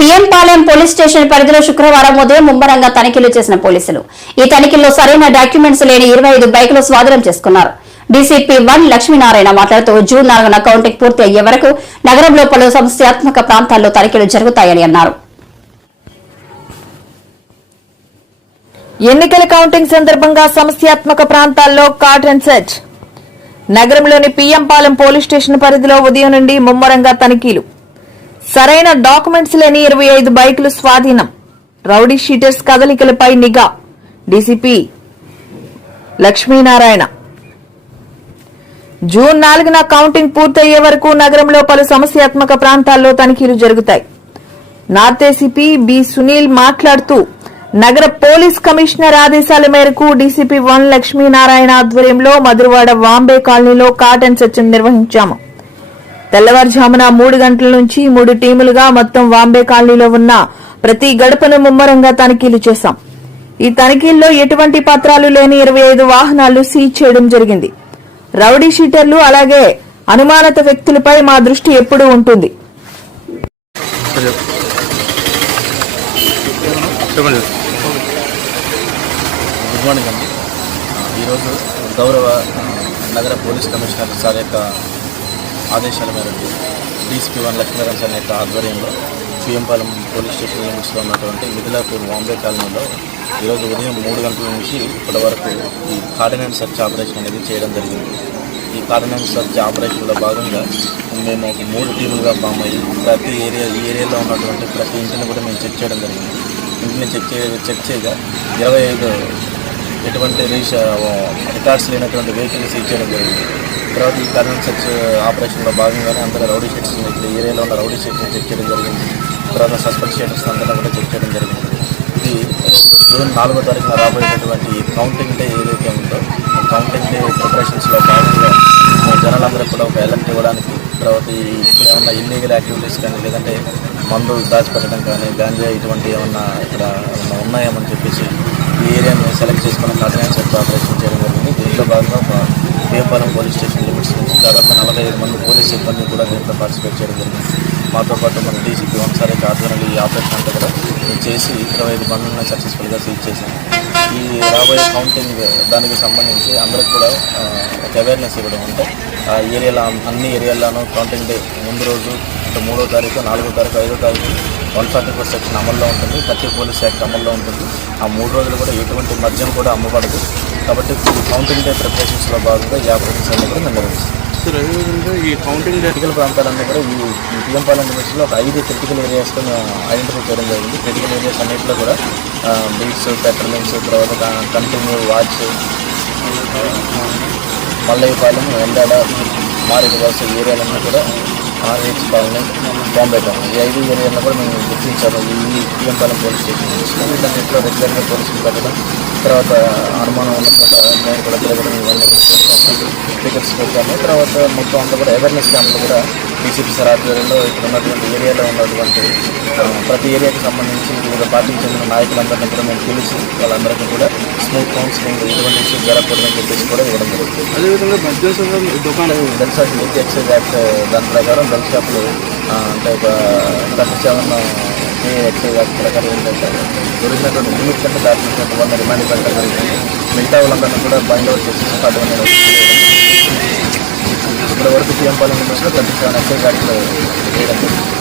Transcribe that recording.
PM Palem police station పరిధిలో శుక్రవారం ఉదయం ముమ్మరంగా తనిఖీలు చేసిన పోలీసులు. ఈ తనిఖీల్లో సరైన డాక్యుమెంట్స్ లేని ఇరవై ఐదు బైకులు స్వాధీనం చేసుకున్నారు. డీసీపీ వన్ లక్ష్మీనారాయణ మాట్లాడుతూ జూన్ నాలుగున కౌంటింగ్ పూర్తి అయ్యే వరకు నగరంలో పలు సమస్యాత్మక ప్రాంతాల్లో తనిఖీలు జరుగుతాయని అన్నారు. ఎన్నికల కౌంటింగ్ సందర్భంగా సమస్యాత్మక ప్రాంతాల్లో కాట్ అండ్ సెర్చ్ నగరంలోని పిఎంపాలెం పోలీస్ స్టేషన్ పరిధిలో ఉదయం నుండి ముమ్మరంగా తనిఖీలు. సరైన డాక్యుమెంట్స్ లేని ఇరవై ఐదు బైకులు స్వాధీనం. రౌడీ షీటర్స్ కదలికలపై నిఘా. డీసీపీ లక్ష్మీనారాయణ. జూన్ నాలుగున కౌంటింగ్ పూర్తయ్యే వరకు నగరంలో పలు సమస్యాత్మక ప్రాంతాల్లో తనిఖీలు జరుగుతాయి. నార్త్ ఏసీపీ బి సునీల్ మాట్లాడుతూ నగర పోలీస్ కమిషనర్ ఆదేశాల మేరకు డీసీపీ వన్ లక్ష్మీనారాయణ ఆధ్వర్యంలో మధురవాడ వాంబే కాలనీలో కాటన్ చర్చను నిర్వహించాము. తెల్లవారుజామున మూడు గంటల నుంచి మూడు టీములుగా మొత్తం వాంబే కాలనీలో ఉన్న ప్రతి గడపను ముమ్మరంగా తనిఖీలు చేశాం. ఈ తనిఖీల్లో ఎటువంటి పత్రాలు లేని ఇరవై ఐదు వాహనాలు సీజ్ చేయడం జరిగింది. రౌడీ షీటర్లు అలాగే అనుమానిత వ్యక్తులపై మా దృష్టి ఎప్పుడూ ఉంటుంది. గుడ్ మార్నింగ్ అండి. ఈరోజు గౌరవ నగర పోలీస్ కమిషనర్ సార్ యొక్క ఆదేశాల మేరకు డీసీపీ వన్ లక్ష్మీనారాయణ సార్ యొక్క ఆధ్వర్యంలో పిఎంపాలెం పోలీస్ స్టేషన్ లిమిట్స్లో ఉన్నటువంటి మిథిలాపూర్ బాంబే కాలనీలో ఈరోజు ఉదయం మూడు గంటల నుంచి ఇప్పటి వరకు ఈ కార్డినెన్స్ సెర్చ్ ఆపరేషన్ అనేది చేయడం జరిగింది. ఈ కార్డినెన్స్ సెర్చ్ ఆపరేషన్లో భాగంగా మేము ఒక మూడు టీములుగా ఫామ్ అయ్యి ప్రతి ఏరియా ఈ ఏరియాలో ఉన్నటువంటి ప్రతి ఇంటిని కూడా మేము చెక్ చేయడం జరిగింది. ఇంటిని చెక్ చే చెక్ చేయగా ఇరవై ఐదు ఎటువంటి రీష రికార్డ్స్ లేనటువంటి వెహికల్స్ ఇచ్చేయడం జరిగింది. తర్వాత ఈ కరెంట్ సెక్స్ ఆపరేషన్లో భాగంగానే అందరూ రౌడీ షీట్స్ ఇక్కడ ఏరియాలో ఉన్న రౌడీ షీట్స్ని చెక్ చేయడం జరిగింది. తర్వాత సస్పెండ్ స్టేటస్ అందరం కూడా చెక్ చేయడం జరిగింది. ఇది జూన్ నాలుగో తారీఖున రాబోయేటటువంటి కౌంటింగ్ డే ఏదైతే ఉందో ఆ కౌంటింగ్ డే ప్రిపరేషన్స్లో భాగంగా జనాలందరూ కూడా ఒక ఎలర్ట్ ఇవ్వడానికి తర్వాత ఇక్కడ ఏమన్నా ఇల్లీగల్ యాక్టివిటీస్ కానీ లేదంటే మందు దాచిపెట్టడం కానీ గాంజా ఇటువంటి ఏమన్నా ఇక్కడ ఉన్నాయేమని చెప్పేసి ఈ ఏరియాని సెలెక్ట్ చేసుకుని కార్డినెన్స్ సెట్ ఆపరేషన్ చేయడం జరిగింది. దీంట్లో భాగంగా దేవపాలెం పోలీస్ స్టేషన్ లిమిట్స్ నుంచి దాదాపు నలభై ఐదు మంది పోలీస్ సిబ్బంది కూడా దీంట్లో పార్టిసిపేట్ చేయడం జరిగింది. మాతో పాటు మన డీసీపీ వన్సారి ఆధ్వర్యంలో ఈ ఆపరేషన్ అంతా కూడా చేసి ఇరవై ఐదు బండ్లను సక్సెస్ఫుల్గా సీజ్ చేశాం. ఈ రాబోయే కౌంటింగ్ దానికి సంబంధించి అందరికి కూడా ఒక అవేర్నెస్ ఇవ్వడం అంటే ఆ ఏరియాలో అన్ని ఏరియాల్లోనూ కౌంటింగ్ డే ముందు రోజు అంటే మూడో తారీఖు నాలుగో తారీఖు ఐదో తారీఖు వన్ ఫార్టీ ఫోర్ సెక్షన్ అమల్లో ఉంటుంది. థర్టీ పోలీస్ యాక్ట్ అమల్లో ఉంటుంది. ఆ మూడు రోజులు కూడా ఎటువంటి మద్యం కూడా అమ్మబడదు. కాబట్టి ఈ కౌంటింగ్ డే ప్రిపరేషన్స్లో భాగంగా ఈ ఆపరేషన్స్ అన్ని కూడా మేము నిర్వహిస్తాం. ఈ కౌంటింగ్ డే క్రిటికల్ ప్రాంతాలన్నీ కూడా ఈ పిఎం పాలెం లిమిట్స్లో ఒక ఐదు క్రిటికల్ ఏరియాస్తో ఐడెంటిఫై చేయడం జరిగింది. క్రిటికల్ ఏరియాస్ అన్నింటిలో కూడా బీట్స్ పెట్రోలింగ్స్ తర్వాత కంటిన్యూ వాచ్ మల్లయ్యపాలెం ఎండాడ మారేడు వలస ఏరియాలన్నీ కూడా ఆర్హెచ్ కాలనీ బాంబే కాలనీ ఈ ఐదు ఏరియాలను కూడా మేము గుర్తించాము. ఈ పిఎంపాలెం పోలీస్ స్టేషన్ నుంచి. వీటన్నింటిలో రెగ్యులర్గా పోలీసులు పెట్టడం తర్వాత అనుమానం ఉన్న చోట నేను కూడా తిరగడం ఇవన్నీ టికెట్స్ పెట్టాము తర్వాత మొత్తం అంతా కూడా అవేర్నెస్ క్యాంపులు కూడా డీసీపీ సార్ ఆధ్వర్యంలో ఇక్కడ ఉన్నటువంటి ఏరియాలో ఉన్నటువంటి ప్రతి ఏరియాకి సంబంధించి వివిధ పార్టీకి చెందిన నాయకులందరినీ కూడా మేము పిలిచి వాళ్ళందరికీ కూడా స్మూత్ కౌన్సిలింగ్ ఎటువంటి ఇష్యూస్ జరగకూడదని చెప్పేసి కూడా ఇవ్వడం జరుగుతుంది అదేవిధంగా మద్యం సదం దుకాణం belt shop AP excise act దాని ప్రకారం బెల్ షాపులు అంటే ఒక thirty seven A excise act ప్రకారం ఏంటంటే దొరికినటువంటి లిమిట్ కంటే దాటినటువంటి వాళ్ళని రిమాండ్ పెట్టడం జరిగింది మిగతా వాళ్ళందరినీ కూడా బైండ్ అవుట్ చేసి అటువంటి ఇప్పటి వరకు సీఎం పాలన థర్టీ సెవెన్ ఎక్సైజ్ యాక్ట్